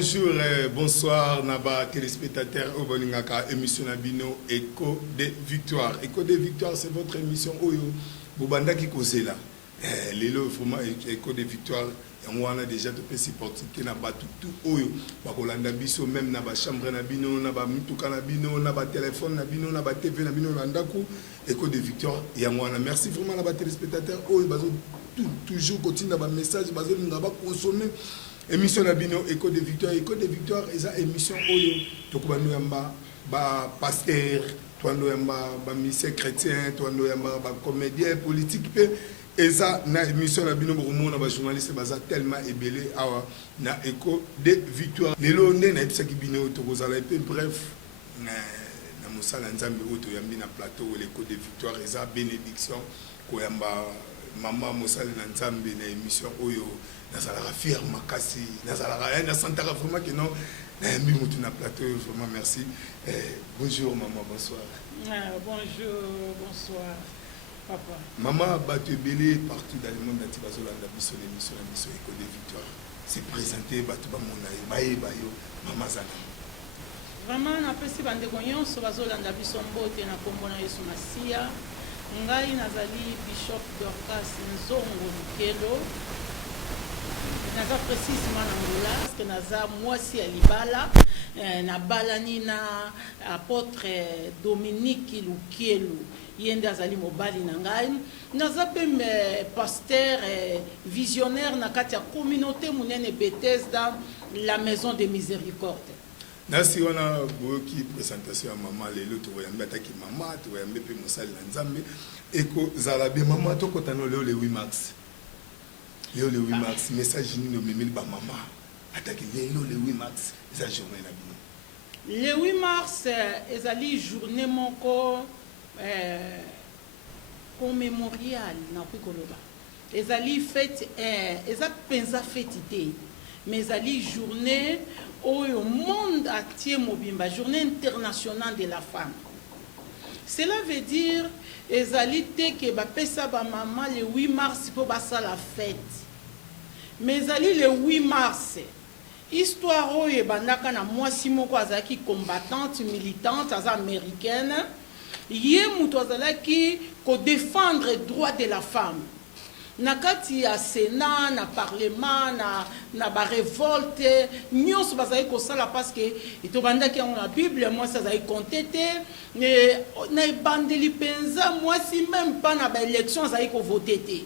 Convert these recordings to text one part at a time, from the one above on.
bonjour, bonsoir, Naba téléspectateurs au Boningaka, émission Nabino, Écho des Victoires. Écho des Victoires, c'est votre émission Oyo. Boubanda qui cause là. L'élo, vraiment, Écho des Victoires. On a déjà tout petit porté qui n'a pas tout Oyo. Bakolanda biso même na ba chambre nabino, na ba mituka nabino, na ba téléphone nabino, na ba TV nabino landaku. Écho des Victoires. Et on a merci vraiment na ba téléspectateurs Oyo. Bazo toujours continue na ba message, bazo ngaba consommer. Émission Nabino, Écho des Victoires. Écho des Victoires, et ça, émission Oyo. Tokubano yamba, ba pasteur, toando yamba, ba ministère chrétien, toando yamba, ba comédien politique, et ça, na émission Nabino, ba journaliste, ba tellement ébélé, awa, na Écho des Victoires. Les londés, na epsa kibino, tokozala, et puis bref, na moussala nzambi, oto yambi na plateau, l'Écho des Victoires, et ça, bénédiction, koyamba, maman moussala nzambi, na émission Oyo. Nazala fier makasi, nazala na santara vraiment que non, mi mutu na plateau vraiment merci. Bonjour maman, bonsoir. Bonjour, bonsoir papa. Maman batu belé partout dans le monde entier bazola na biso l'émission Écho des Victoires. C'est présenté batu ba monaye, baye bayo maman zana. Vraiment na pesi bande nyonso bazola na biso mbote na kombo na Yesu Masia. Ngai nazali Bishop Dorcas Nzongo Lukelo. Naza précisément Angola parce que naza mwasi ya libala na balani na apôtre Dominique Lukielu yende azali mobali na ngai naza pe pasteur visionnaire na kati ya communauté munene Bethesda la maison de miséricorde. Nasi wana boki présentation ya maman lelo to yamba taki maman to yamba pe mosali na nzambe eko zalabe maman to kotano leo le 8 mars. Le 8 mars, message ni no memeli ba maman. Attaque le 8 mars, esa journée na bino. Le 8 mars, ezali journée moko commémorial na koloba. Ezali fête eza penza fête te. Mais ezali journée au monde entier mobimba, journée internationale de la femme. Cela veut dire ezali te ke ba pesa ba maman le 8 mars pour basa la fête. Mais ezali le 8 mars. Histoire oyo bandaka na mwasi moko azaki combattante militante aza américaine. Ye muto azalaki ko défendre droit de la femme. Na kati ya Sénat, na Parlement, na ba révolte, nyonso bazali ko sala parce que ito bandaki na Bible moi ça azali compté te na bandeli penza moi si même pas na ba élection azali ko voter te.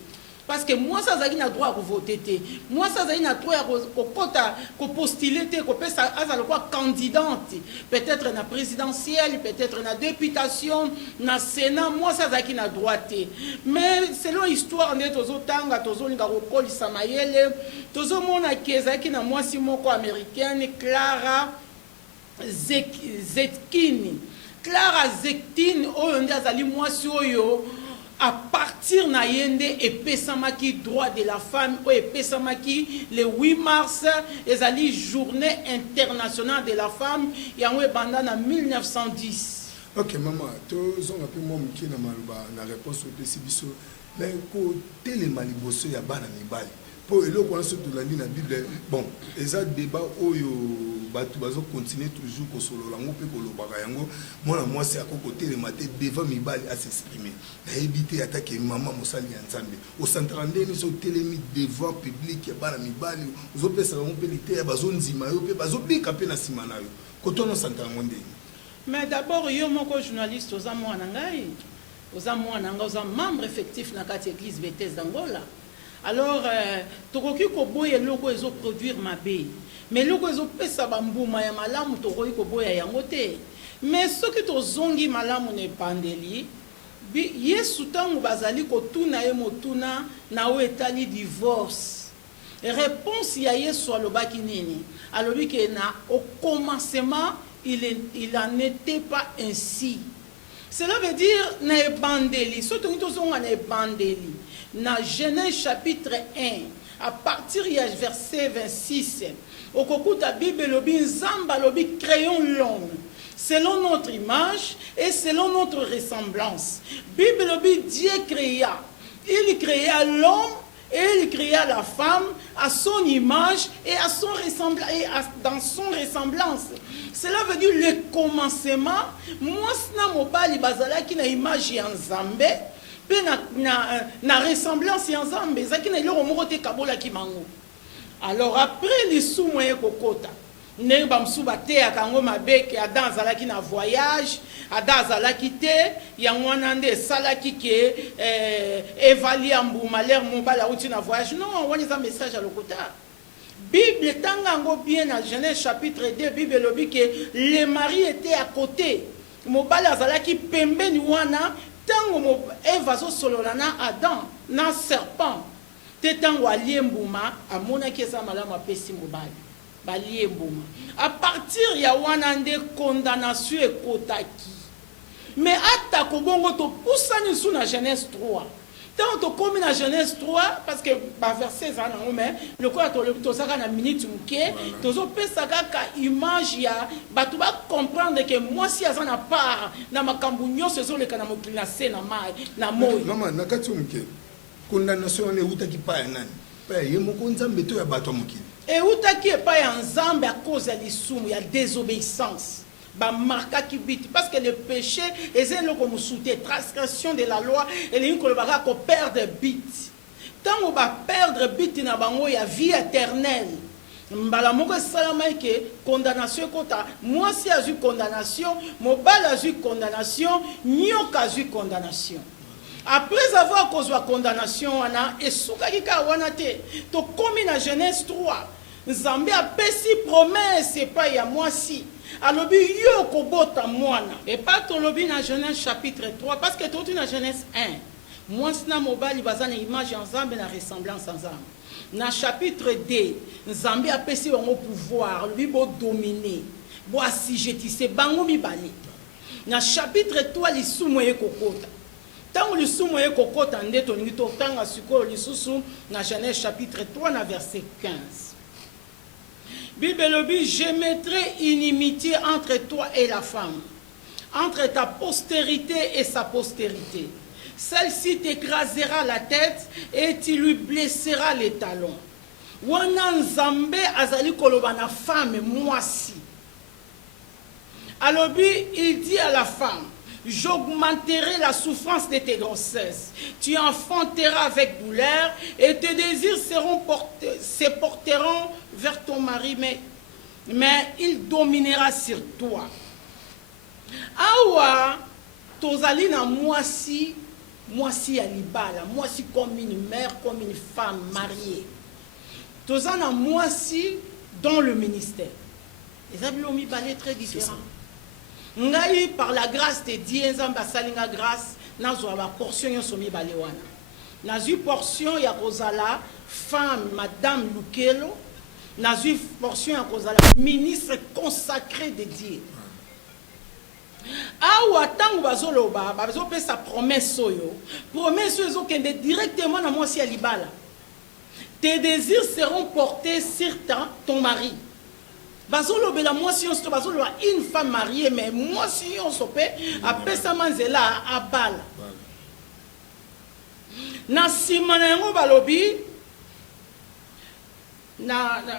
Parce que moi ça azali na droit ko voter te. Moi ça azali na droit ko kota ko postuler te ko pesa azali quoi candidate peut-être na présidentielle, peut-être na députation, na Sénat, moi ça azali na droit te. Mais selon histoire nde tozotanga tozolinga ko kolisa mayele tozomona kezaki na mwasi moko américaine Clara Zetkin. Clara Zetkin oyo nde azali mwasi oyo à partir na yende et pesamaki droit de la femme ou et pesamaki le 8 mars ezali journée internationale de la femme yango ebanda 1910. OK maman, tozonga pe mo mki na maluba na réponse au décibiso mais ko telema liboso ya bana mibali. Pour eloko na soto landi na Bible bon, eza débat oyo batu bazo continuer toujours ko solo lango pe ko lobaka yango mona mwasi akoko telema te devant mibali à s'exprimer. Na éviter attaquer maman mosali ya nzambe. Au centrande ni so telemi devant public ya bana mibali ozo pesa ngo pe lité ya bazo nzima yo pe bazo bika pe na simana yo. Kotono centrande. Mais d'abord yo moko journaliste oza mwana ngai. Oza mwana ngai oza membre effectif na kati église Bethesda d'Angola. Alors, tokoki koboya loko ezo produire mabe. Mais loko ezo pesa bambuma ya malamu tokoki koboya yango te. Mais soki tozongi malamu ne pandeli, Yesu tango bazali kotuna ye motuna na o etali divorce. Réponse ya Yesu alobaki nini? Alobi ke na au commencement il en était pas ainsi. Cela veut dire na ebandeli, soto ngi tozonga na ebandeli. Na Genèse chapitre 1, à partir du verset 26, au cours de la Bible, Nzamba lobi créons l'homme selon notre image et selon notre ressemblance. Bible lobi Dieu créa, il créa l'homme Et il créa la femme à son image et à son dans son ressemblance. Cela veut dire le commencement. Moi, je mobali bazalaki na image ya Nzambe, pe na ressemblance ya Nzambe. Zaki na iloko moko te kabola ki mango. Alors après les sous-moyens kokota, ne bamsuba te akango mabeke Adam azalaki na voyage, Adam azalaki te yangwana nde salaki ke evali ambuma l'air mobala uti na voyage. Non, on a un message à l'okota. Bible tangango bien à Genèse chapitre 2, Bible lobi que les maris étaient à côté. Mobala azalaki pembeni wana tango Eva zo sololana Adam na serpent. Tetango aliembuma amona kesa malama pesi mobali baliembuma. À partir ya wana nde condamnation ekotaki. Mais ata kobongo to pusani sous na Genèse 3. Tant to komi na Genèse 3 parce que ba verset za na ngome le ko to saka na minute muke tozo pesa kaka image ya batu ba comprendre que moi si azana part na makambu nyonso zo le kana mokina se na mai na moi. Maman nakati muke. Condamnation ne utaki pa ya nani pa ye moko Nzambe to ya bato mokili e utaki pa ya Nzambe à cause ya lisumu ya désobéissance ba marka ki biti parce que le péché est le comme soute transgression de la loi et les ko ba ko perdre bit tant on va perdre bit na bango ya vie éternelle mbala moko salama ke condamnation kota moi si a eu condamnation mobala a eu condamnation nyoka a eu condamnation. Après avoir causé la condamnation, et soukakika wanate, to komi na Genèse 3, Nzambe a pesi promesse et pas ya moi si. Alobi yo kobota mwana. Et pas to lobi na Genèse chapitre 3 parce que tout na Genèse 1. Moi sna mobali bazana image Nzambe na ressemblance Nzambe. Na chapitre 2, Nzambe a pesi bango pouvoir, lui bo dominer, bo assujettisse bango mibale. Na chapitre 3 lisumu ekokota. Tant le sumo est kokota ndeto nito tanga siko lisusu na Genèse chapitre 3 na verset 15. Bible lobi je mettrai inimitié entre toi et la femme, entre ta postérité et sa postérité. Celle-ci t'écrasera la tête et tu lui blesseras les talons. Wana Nzambe azali koloba na femme mwasi. Alobi il dit à la femme j'augmenterai la souffrance de tes grossesses. Tu enfanteras avec douleur et tes désirs se porteront vers ton mari, mais il dominera sur toi. Awa, tozali na mwasi ya libala, mwasi comme une mère, comme une femme mariée. Tozali na mwasi dans le ministère. Les abilomi balé très différents. Ngai par la grâce de Dieu Nzambe asalinga grâce nazwa ba portion nyonso mibale wana nazwi portion ya kozala femme madame Lukelo nazwi portion ya kozala ministre consacré de Dieu awa tango bazoloba bazopesa promesse oyo ezokende directement na mwasi ya libala tes désirs seront portés sur ton mari. Bazolobela moi si on se bazoloba une femme mariée mais moi si on se peut après ça manzela à balle. Na simana yango balobi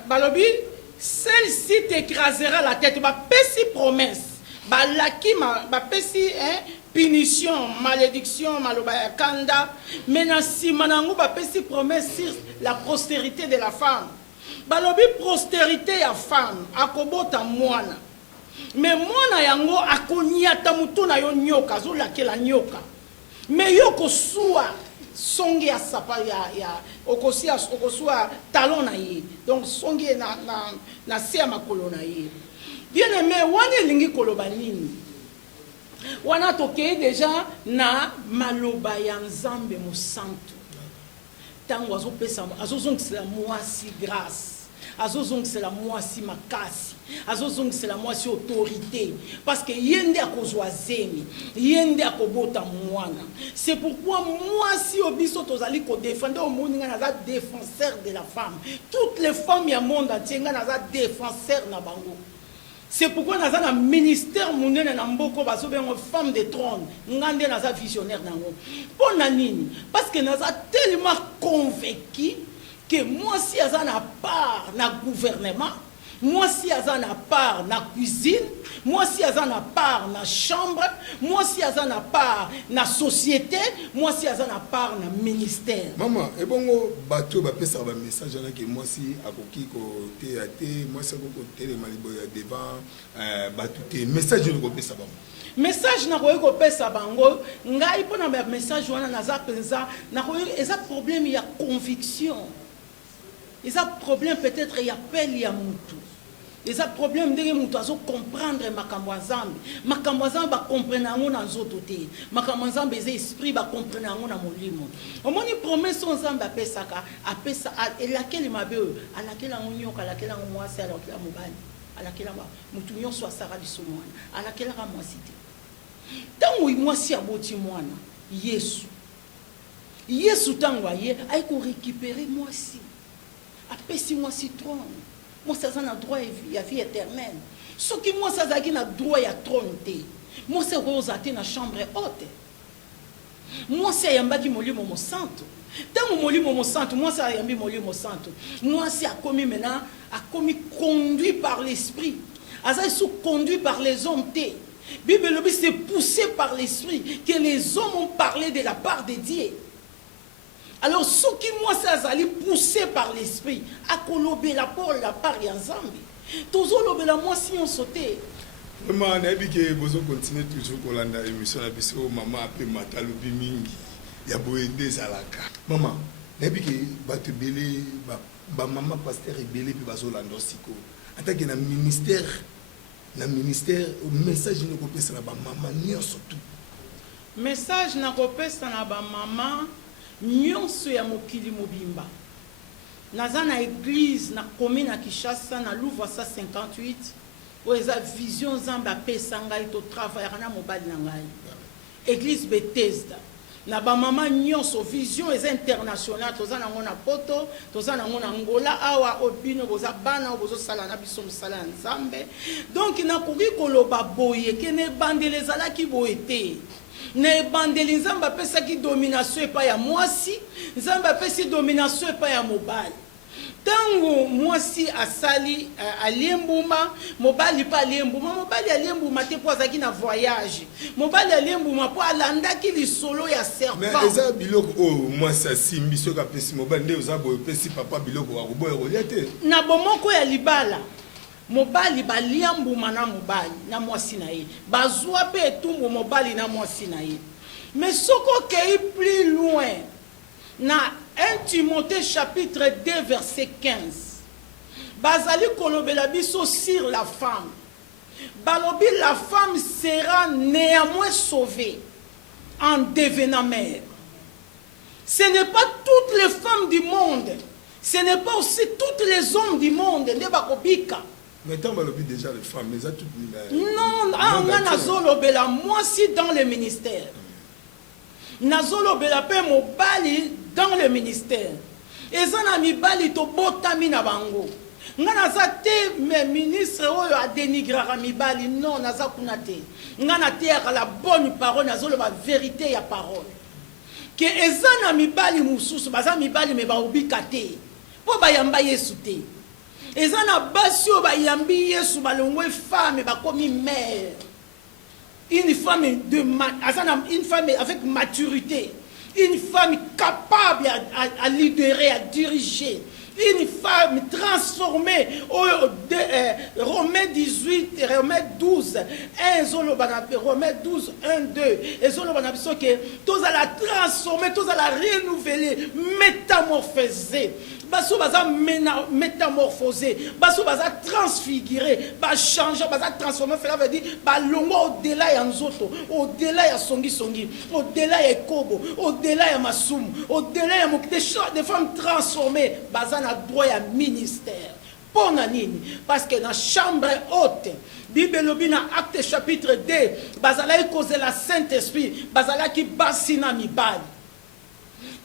balobi celle-ci t'écrasera la tête ba pesi promesse ba laki ba pesi punition malédiction maloba kanda mais na simana yango ba pesi promesse sur la postérité de la femme. Balobi postérité ya femme akobota mwana mais mwana yango akoniata mutu na yo nyoka zolakela nyoka mais yo kosua songe ya sapa ya okosua talon na ye donc songe na se ya makolo na ye bien aimé wana elingi koloba nini wana tokei déjà na maloba ya Nzambe mosantu tango azozongisela mwasi grâce azozongisela mwasi makasi azozongisela mwasi autorité parce que yende akozwa zemi yende akobota mwana c'est pourquoi mwasi obiso tozali ko défendre au monde nga naza défenseur de la femme toutes les femmes ya monde entier nga naza défenseur na bango C'est pourquoi dans un ministère monene na mboko baso ben femme de trône ngande naza visionnaire nango. Pour nanini parce que naza tellement convaincu que moi si aza na part na gouvernement, moi si aza na part na cuisine, moi si aza na part na chambre, moi si aza na part na société, moi si aza na part na ministère. Maman, et bon, bateau va passer un message là que moi si à coquille côté à thé, moi c'est côté les maliboya devant bateau thé message de côté ça va. Message na koyeko pesa bango ngai pona message wana naza penza na koyeko eza problème ya conviction. Eza problème peut-être ya pelle ya mutu. Eza problème ndenge mutu azo comprendre makambo ya Nzambe. Makambo ya Nzambe ba comprendre ngo na nzoto te. Makambo ya Nzambe eza esprit ba comprendre ngo na molimo. Omoni promesse Nzambe apesaka apesa elakeli mabe alakela ngo nyoka alakela ngo mwasi alakela mobali. Alakela mutu nyonso asara biso mwana. Alakela ka mwasi te. Tango mwasi aboti mwana Yesu. Yesu tango aye aiko récupérer mwasi. Apesi mwasi trône. Moi ça a droit à vie éternelle. Ce qui moi ça a droit à trône te. Moi c'est rosate na chambre haute. Moi c'est yambaki molimo mo santo. Tango molimo mo santo, moi ça yambi molimo santo. Moi c'est a commis maintenant a commis conduit par l'esprit. Asa sous conduit par les hommes te. Bible le c'est poussé par l'esprit que les hommes ont parlé de la part de Dieu. Alors, ce qui moi, ça allait pousser par l'esprit, à colober la part de Nzambe. Tous les la moi, si on sautait. Vraiment, on a vu que vous continuez toujours pour l'émission de l'émission, maman a pu mater le bimingi. Il y a beaucoup de zalaka. Maman, on a vu que votre belé, maman pasteur est belé, puis baso landosiko. En tant que ministère, message ne peut pas être maman, ni surtout. Message na kopé ça na ba maman. Nyonso ya mokili mobimba naza na église na commune na Kinshasa na Louvre 158 où eza vision Nzambe apesa ngai to travailler na mobali na ngai église Bethesda na ba mama nyonso vision eza international toza na ngona poto toza na ngona Angola awa obino boza bana bozo sala na biso musala Nzambe donc na koki koloba boye kene bandele zalaki boete. Ne bandeli Nzambe apesaki domination epa ya mwasi, Nzambe apesi domination epa ya mobali. Tango mwasi asali aliembuma, mobali pa aliembuma, mobali aliembuma te po azaki na voyage. Mobali aliembuma po alandaki lisolo ya serpent. Mais eza biloko o mwasi asimbi soki apesi mobali nde oza boye opesi papa biloko akoboya kolia te. Na bomoko ya libala. Mobali baliambuma na mobali na mwasi na ye bazwa pe etumbu mobali na mwasi na ye mais soko kei plus loin na 1 Timothée chapitre 2 verset 15 bazali kolobela biso sur la femme balobi la femme sera néanmoins sauvée en devenant mère. Ce n'est pas toutes les femmes du monde, ce n'est pas aussi tous les hommes du monde nde bakobika. Mais tant que déjà les femmes, mais ça tout. Non, on a zolobela moi si dans le ministère. Nazolobela pe mobali dans le ministère. Ezana mibali to botami na bango. Ngana zate mes ministres oyo a dénigrera mibali non naza kuna te. Ngana te la bonne parole nazoloba vérité ya parole. Que ezana mibali mususu baza mibali me ba obika te. Po bayamba Yesu te. Ezana basio ba yambi Yesu balongwe femme ba komi mère. Une femme une femme avec maturité, une femme capable à lidérer, à diriger, une femme transformée. Romains 18, Romains 12, 1, Romains 12, 1, 2. Et que tous à la transformer, tous à la renouveler, métamorphoser. Baso baza métamorphosé, baso baza transfiguré, ba changer, baza transformé, cela veut dire ba longo au-delà ya nzoto, au-delà ya songi, au-delà ya kobo, au-delà ya masumu, au-delà ya mokite, des femmes transformées, baza na droit ya ministère. Pour nini? Parce que dans la chambre haute, Bible lobi na Acte chapitre 2, bazala cause la Saint-Esprit, bazala ki basina mibali.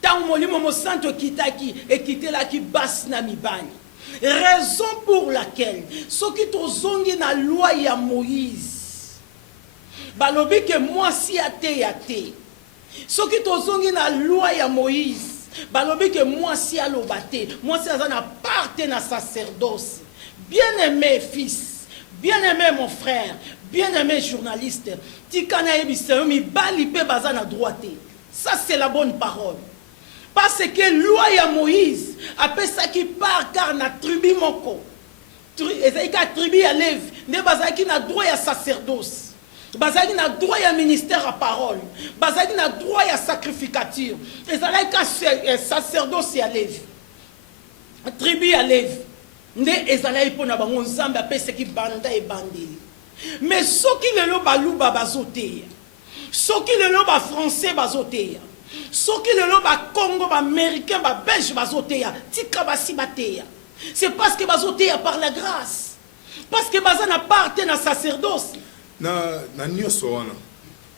Tant molimo mo santo kitaki et quitter la ki bas na mibali. Raison pour laquelle, ceux qui tozongi na loi ya Moïse, balobi que moi si até. Ceux qui tozongi na loi ya Moïse, balobi que moi si alobate, moi si azana parte na sacerdoce. Bien-aimé fils, bien-aimé mon frère, bien-aimé journaliste, tikana ebise mi bali pe bazana droite. Ça c'est la bonne parole. Parce que loi ya Moïse appelle ça qui part car na tribu moko. Ezalika tribu ya Lévi, ne bazaki na droit ya sacerdoce. Bazaki na droit ya ministère à parole. Bazaki na droit ya sacrificature. Ezalika sacerdoce ya Lévi. Tribu ya Lévi. Nde ezalaki pona bango nzambe appelle ce qui banda et bandeli. Mais ceux qui le lo baluba bazoteya. Ceux qui le lo ba français bazoteya. Ceux qui le lo ba Congo ba américain ba belge bazoteya. Tika basi bateya. C'est parce que bazoteya par la grâce. Parce que bazana parte na sacerdoce. Na nyoso wana.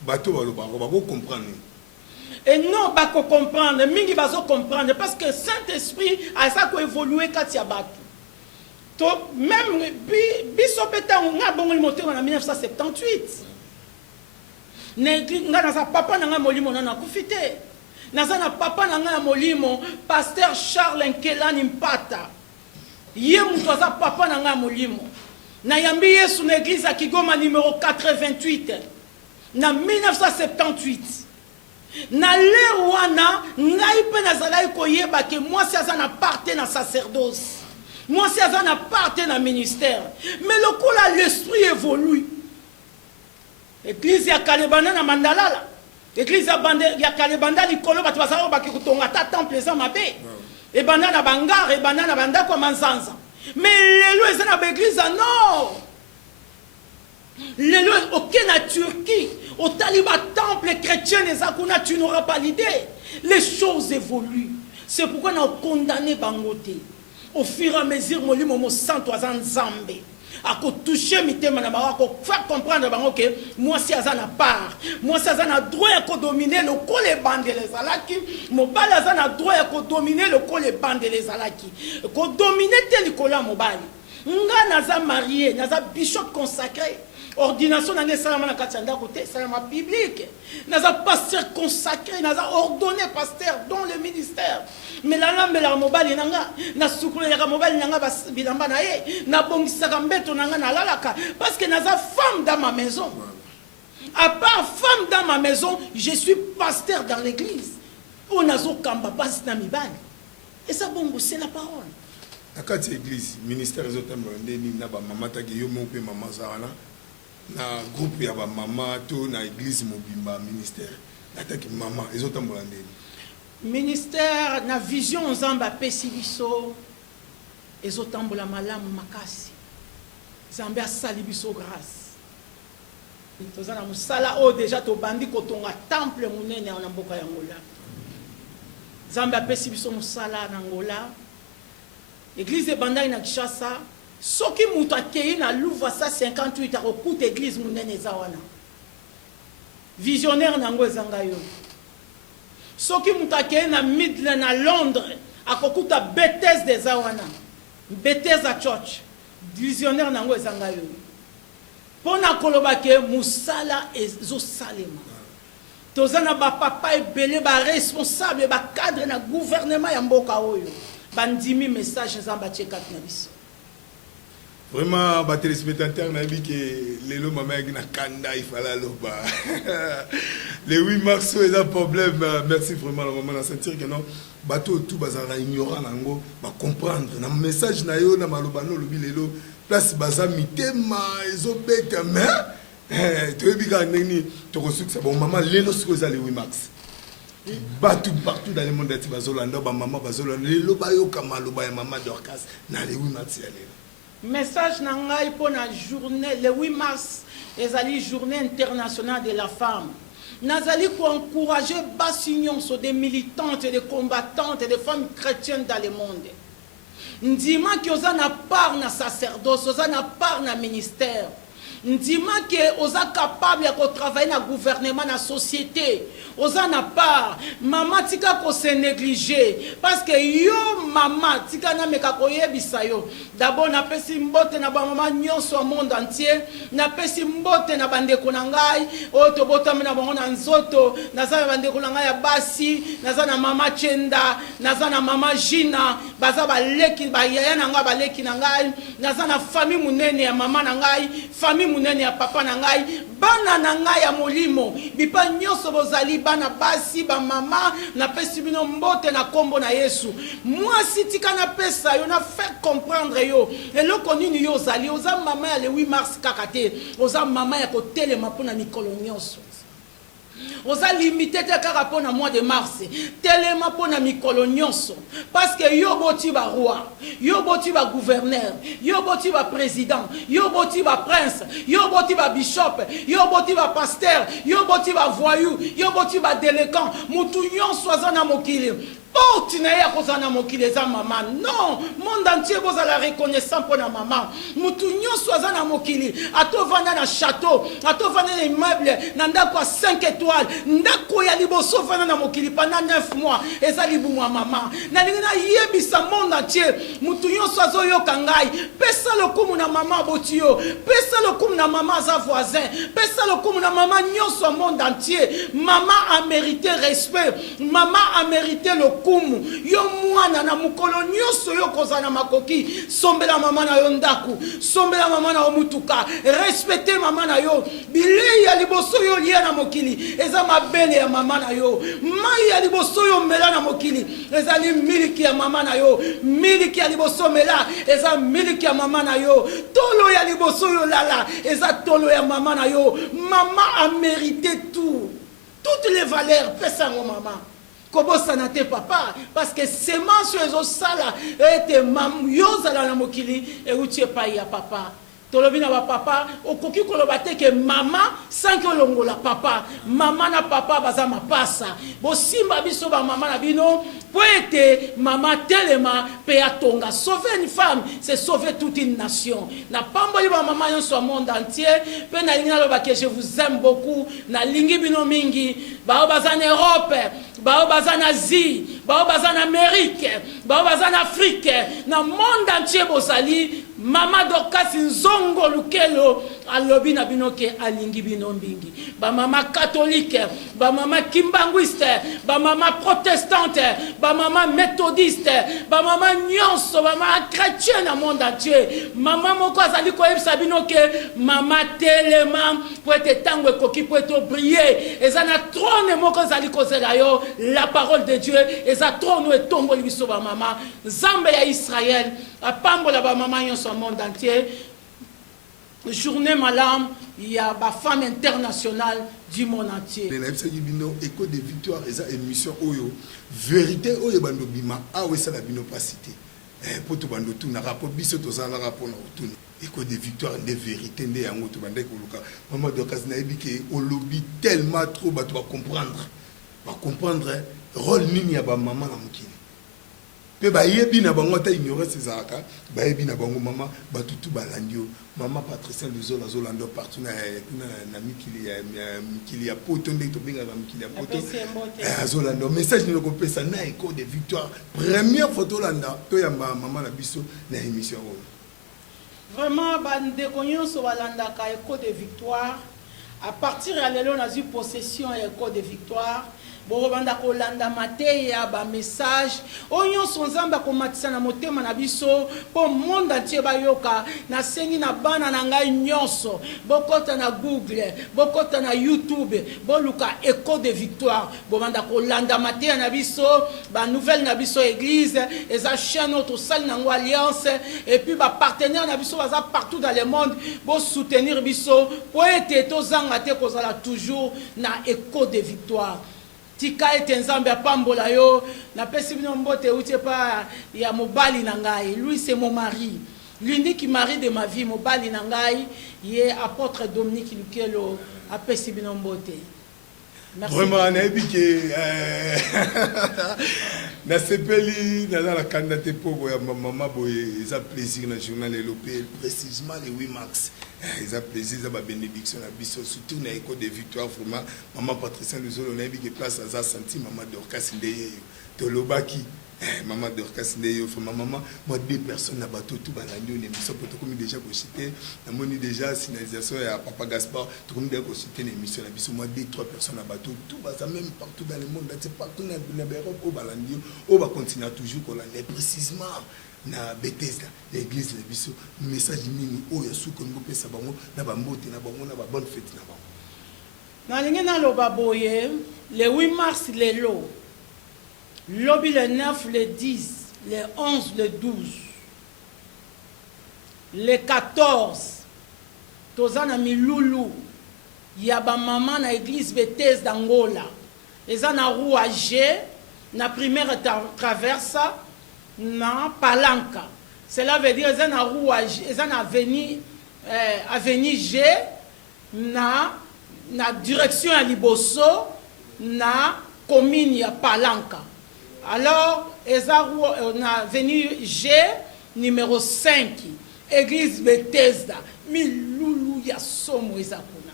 Bato baloba ba comprendre. Et non ba ko comprendre, mingi bazo comprendre parce que Saint-Esprit a ça ko évoluer katia bato. Même biso peta nga bongo moté en 1978. Nga na papa na nga molimo na kufite. Na na papa na nga molimo pasteur Charles Nkelani Mpata. Ye mutu aza papa na nga molimo. Na yambi Yesu na église à Kigoma numéro 88 na 1978. Na l'ère wana ngai pe nazalaki koyeba ke moi si aza na parte na sacerdoce. Moi, c'est un appartient à ministère. Mais le coup là, l'esprit évolue. L'église ya Kalebanda na Mandala. L'église ya Kalebanda likolo batu basalo bakikutonga ta temple za mabe. Et banda na bangar et banda na banda kwa manzanza. Mais lelo ezana ba église non. Lelo aucun na Turquie, au taliba temple chrétien les akuna tu n'auras pas l'idée. Les choses évoluent. C'est pourquoi on a condamné Bangote. Au fur et à mesure, mon sang toisan Zambé. À toucher mes thèmes, à faire comprendre que moi, si Azana part, moi, si Azana droit à dominer le col et bande les alaki, mon bal Azana droit à dominer le col et bande les alaki. Qu'on dominer tel cola mobile. Nga naza marié, naza bishop consacré. Ordination dans les salama na katanda côté salama public. Naza pasteur consacré, naza ordonné pasteur dans le ministère. Mais la lambe la mobile nanga na sukule ya mobile nanga bilamba na ye na bongisaka mbeto nanga na lalaka parce que naza femme dans ma maison. À part femme dans ma maison, je suis pasteur dans l'église. On a zo kamba basi na mibali. Et ça bongo c'est la parole. Na kati église ministère ezotambo ndeni na ba mama taki yo mo pe mama zana na groupe ya ba mama to na église mobimba ministère nataki mama ezotambo ndeni ministère na vision nzamba pesi biso ezotambo la malamu makasi nzambe asali biso grâce tozana musala o déjà to bandi kotonga temple munene na mboka ya Angola nzambe apesi biso musala na Angola. L'église de Bandai na Kishasa, ce qui m'a accueilli na Louvre ça 58 à recoute église munene zawana. Visionnaire nango zangayo. Ce qui m'a accueilli na Midland na Londres à kokuta Bethesda de zawana. Bethesda Church. Visionnaire nango zangayo. Pona koloba ke musala ezo salema. Tozana ba papa ebele ba responsable ba cadre na gouvernement ya mboka oyo. Bandimi message nzamba tchekat na biso. Vraiment ba téléspectateurs na bi que lelo mama na kanda il fallait loba. Le 8 mars c'est un problème. Merci vraiment la maman na sentir que non bateau tout bazara ignorant nango ba comprendre na message na yo na maloba no lobi lelo place baza mitema ezobeta mais tu bi ka nini to resuksa bon maman lelo siko za le 8 mars. Partout dans le monde ati bazolanda ba mama bazolanda lelo bayoka maloba ya mama Dorcas na le 8 mars ya lelo. Message na ngai pour la journée le 8 mars ezali journée internationale de la femme. Nazali pour encourager bassignon sur des militantes et des combattantes et des femmes chrétiennes dans le monde. Ndima ki oza na part na sacerdoce, oza na part na ministère. ndima ke oza capable ya travailler na gouvernement na société oza na part mama tika ko se négliger parce que yo mama tika na meka koyebisa yo d'abord na pesi mbote na ba mama nyonso au monde entier na pesi mbote na bandeko na ngai o to botami na bango na nzoto naza bandeko na ngai ya basi naza na mama Chenda naza na mama Gina baza baleki ba yaya na ngai baleki na ngai naza na famille munene ya mama na ngai famille munene ya papa na ngai bana na ngai ya molimo bipa nyonso bozali bana basi ba mama na pesi bino mbote na kombo na Yesu mwasi tika na pesa yo na fait comprendre yo eloko nini yo zali oza mama ya le 8 mars kakate oza mama ya kotelema mpona mikolo nyonso oza limité te kaka mpona mois de mars telema mpona mikolo nyonso parce que yo boti ba roi yo boti ba gouverneur yo boti ba président yo boti ba prince yo boti ba bishop yo boti ba pasteur yo boti ba voyou yo boti ba délinquant mutu nyonso aza na mokili porte na ya kozana mokili eza mama non monde entier bozala reconnaissant pour na mama mutu nyonso aza na mokili atovanda na château atovanda na immeuble na ndako ya 5 étoiles ndako ya liboso vanda na mokili pendant 9 mois eza libumu ya mama nalingi nayebisa monde entier mutu nyonso azoyoka ngai pesa lokumu na mama boti yo pesa lokumu na mama aza voisin pesa lokumu na mama nyonso ya monde entier mama a mérité respect mama a mérité le kumu yo mwana na mukolo nyonso yo kozana makoki sombela mama na yo ndaku sombela mama na yo mutuka respecter mama na yo bilei ya liboso yo lia na mokili eza mabele ya mama na yo mai ya liboso yo mela na mokili eza li miliki ya mama na yo miliki ya liboso mela eza miliki ya mama na yo tolo ya liboso yo lala eza tolo ya mama na yo mama a mérité toutes les valeurs pesa ngo mama kobosana te papa parce que semence ezo sala ete mam yozala na mokili euti epai ya papa tolobi na ba papa okoki koloba te ke mama sanki olongola papa mama na papa baza mapasa bosimba biso ba mama na bino po ete mama telema pe atonga sauver une femme c'est sauver toute une nation na pamboli ba mama nyonso monde entier pe na lingi naloba ke je vous aime beaucoup na lingi bino mingi bao baza na Europe bao baza na Asie bao baza na Amérique bao baza na Afrique na monde entier bozali mama Dorcas nzongo lukelo alobi na bino ke alingi bino mbingi ba mama catholique ba mama kimbanguiste ba mama protestante ba mama méthodiste ba mama nyonso ba mama chrétien na monde entier mama moko azali koyebisa bino ke mama telema po ete tango ekoki po ete briller eza na trône moko azali kozela yo la parole de Dieu eza trône etomboli biso ba mama nzambe ya Israël apambola ba mama nyonso monde entier journée malam il y a ba femme internationale du monde entier Écho de victoire eza émission oyo vérité oyo bando bima awe sala bino pas cité pour tout bando tout na rapport biso to za na rapport na tout Écho de victoire de vérité nde yango to bande ko luka maman Dorcas na ebiki o lobby tellement trop ba to comprendre rôle nini ya ba maman na mukini pe ba yebi na bango ta ignorer ces aka ba yebi na bango mama batutu balandio mama Patricia Luzola zolando partout na mikili ya poto nde to benga na mikili ya poto zolando message ni ko pesa na écho de victoire première photo landa to ya mama na biso na émission vraiment bande nyonso balanda ka écho de victoire à partir ya lelo na zi possession ya écho de victoire borobanda kolanda mate ya ba message onyo sonzamba komatisa na motema na biso po monde entier bayoka na sengi na bana na ngai nyonso bokota na Google bokota na YouTube boluka écho de victoire borobanda kolanda mate na biso ba nouvelle na biso église eza chaîne autre salle na alliance et puis ba partenaire na biso baza partout dans le monde bo soutenir biso po ete tozanga te kozala toujours na écho de victoire tika ete nzambe apambola yo na pesi bino mbote utie pa ya mobali na ngai lui c'est mon mari l'unique mari de ma vie mobali na ngai ye apôtre Dominique Lukelo apesi bino mbote vraiment na ebike na sepeli na la candidature pour maman boye ça plaisir na journal LOP précisément le 8 mars ça plaisir ça bénédiction na biso surtout na école de victoire vraiment maman Patricia Luzolo na bi place à ça senti maman Dorcas Ndeye to lobaki maman Dorcas Ndeye maman moi 2 personnes na bateau tout balandi on émission pour comme déjà ko citer na moni déjà signalisation ya papa Gaspard tout comme déjà ko citer l'émission na biso moi 2-3 personnes na bateau tout ça même partout dans le monde c'est partout na Europe au balandi on va continuer toujours qu'on l'a précisément na Bethesda l'église de biso message nini o ya suko ngo pesa bango na ba mbote na bango na ba bonne fête na bango na lingi na loba boye le 8 mars lelo lobby le 9 le 10 le 11 le 12 le 14 tozana milulu ya ba mama na église Bethesda Angola eza na rue G na première traverse na Palanca. Cela veut dire eza na rue eza na avenue G na direction à Liboso na commune ya Palanca. Alors eza na avenue G numéro 5 église Bethesda milulu ya somo eza kuna.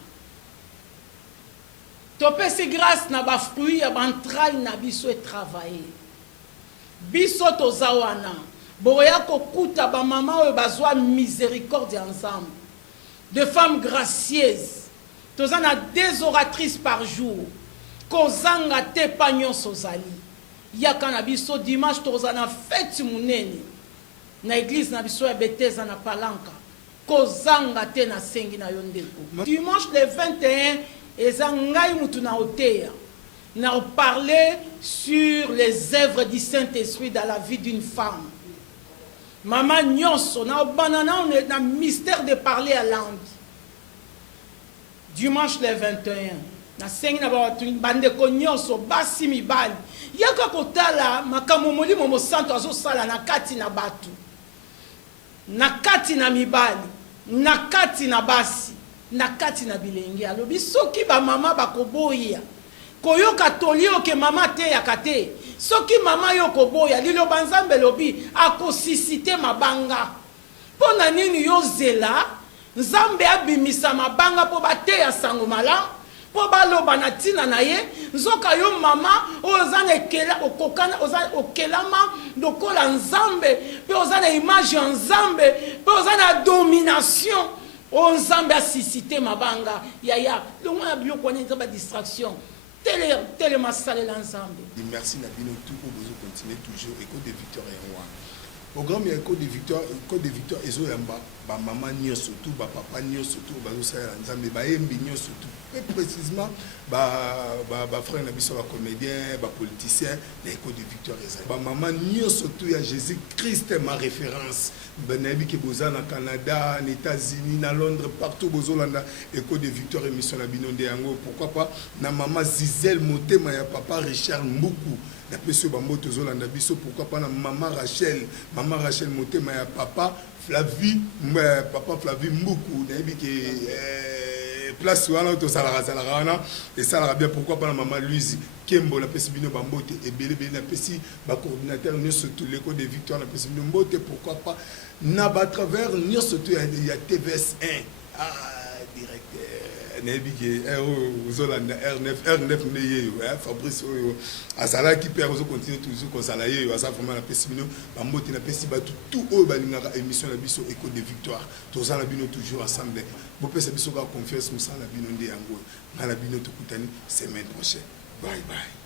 Topesi grâce na ba fruit ya bantraille na biso et travailler. Biso tozawana boya kokuta ba mama oyo bazwa miséricorde ensemble de femmes gracieuses tozana 2 oratrices par jour kozanga te pagnon sozali yaka na biso dimanche tozana fête munene na église na biso ya Bethesda na Palanca kozanga te na sengi na yo ndeko dimanche le 21 eza ngai mutu na oteya na parler sur les œuvres du Saint-Esprit dans la vie d'une femme. Maman nyonso na banana on est dans mystère de parler à langue. Dimanche le 21 na sengi na bande ko nyonso basi mibali yaka kotala makambo molimo mo santo azosala na kati na batu na kati na mibali na kati na basi na kati na bilenge alobi soki ba mama bakoboya koyoka tolio ke mama te yakate soki mama yo koboya lilo banzambe lobi akosisite mabanga pona nini yo zela nzambe abimisa mabanga po bate ya sango mala po baloba na tina na ye nzoka yo mama ozana ekela okokana ozana okelama lokola nzambe pe ozana image ya nzambe pe ozana domination o nzambe asisite mabanga yaya longo ya bio kwa nzamba distraction télé masale l'ensemble. Merci Nabino tout pour vous continuer toujours écho de victoire et roi. Programme écho de victoire ezo yamba ba maman nyo surtout ba papa nyo surtout ba zo sala nzambe ba yembi nyo surtout plus précisément ba frère na biso ba comédien ba politicien l'écho de victoire eza ba maman nyo surtout ya Jésus Christ ma référence benabi ke boza na Canada en États-Unis na Londres partout bozolanda écho de victoire émission na bino nde yango pourquoi pas na maman Zizel Motema ya papa Richard Mbuku na peso bamboto zolanda biso pourquoi pas na maman Rachel Motema ya papa Flavie Mbuku na yebi ke place wana to salara wana et ça bien pourquoi pas la maman Louise Kembo la pesi bino bambote et belé na pesi ba coordinateur ne surtout l'écho de victoire la pesi bino mbote pourquoi pas na ba travers ne surtout il y a TVS 1 directeur nebi ke zolanda R9 neyo Fabrice asala qui perd zo continue toujours comme ça là yo asa vraiment la pesi bino bambote na pesi ba tout o balingaka émission la biso écho de victoire to ça la bino toujours ensemble vous pouvez se confiance nous ça la bino nde yango na la bino to kutani semaine prochaine bye bye.